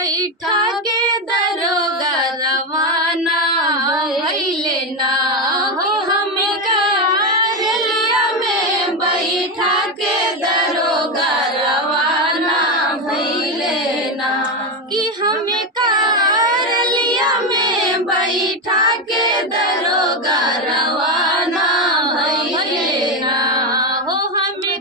बैठा के दरोगा रवाना भइले ना हो हमें रेलिया में बैठा के दरोगा रवाना भइले ना कि हमें रेलिया में बैठा के दरोगा रवाना भइले ना हो हमें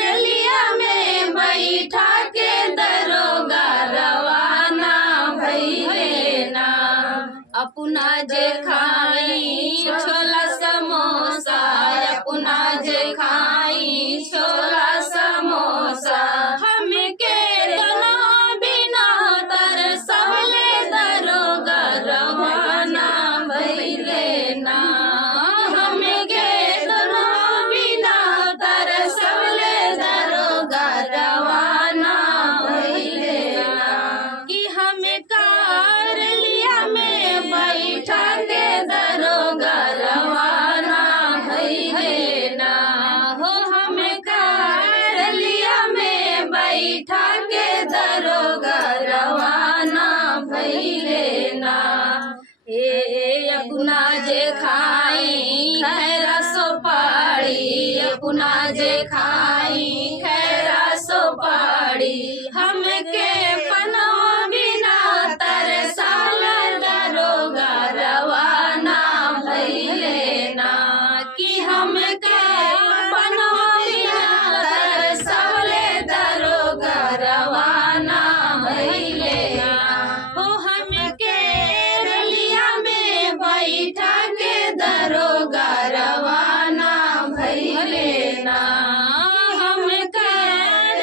रेलिया में बैठा के दरोगा रवाना भइले ना अपना जे खाई छोला समोसा अपना जे खाई छोला समोसा हमें के दोनों बिना तरसवले दरोगा रवाना भइले ना हमें के दोनों बिना तरसवले दरोगा रवाना भइले ना कि हमें रेलिया में बैठा के दरोगा रवाना भइले ना हो हमें रेलिया में बैठा के दरोगा रवाना भइले ना ए अपना जे खाई खैरा सोपाड़ी अपना जे खाई खैरा सोपाड़ी हमके पनो बिना तरसाल दरोगा रवाना भइले ना कि हमके पनो बिना तरसाल दरोगा रवाना भइले ना हो हमके रेलिया में बैठा के दरोगा रवाना भइले ना हमके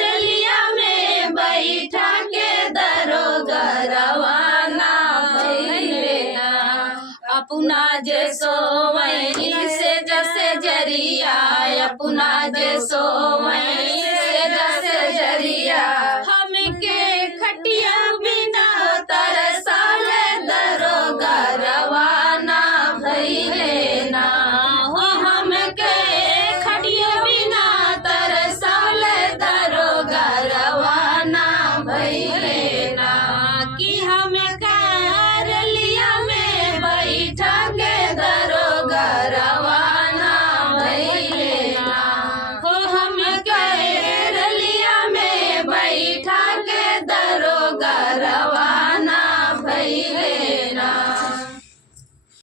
रेलिया में बैठा के दरोगा रवाना भइले ना अपना जे सोवई से जसे जरिया अपना जे सोवई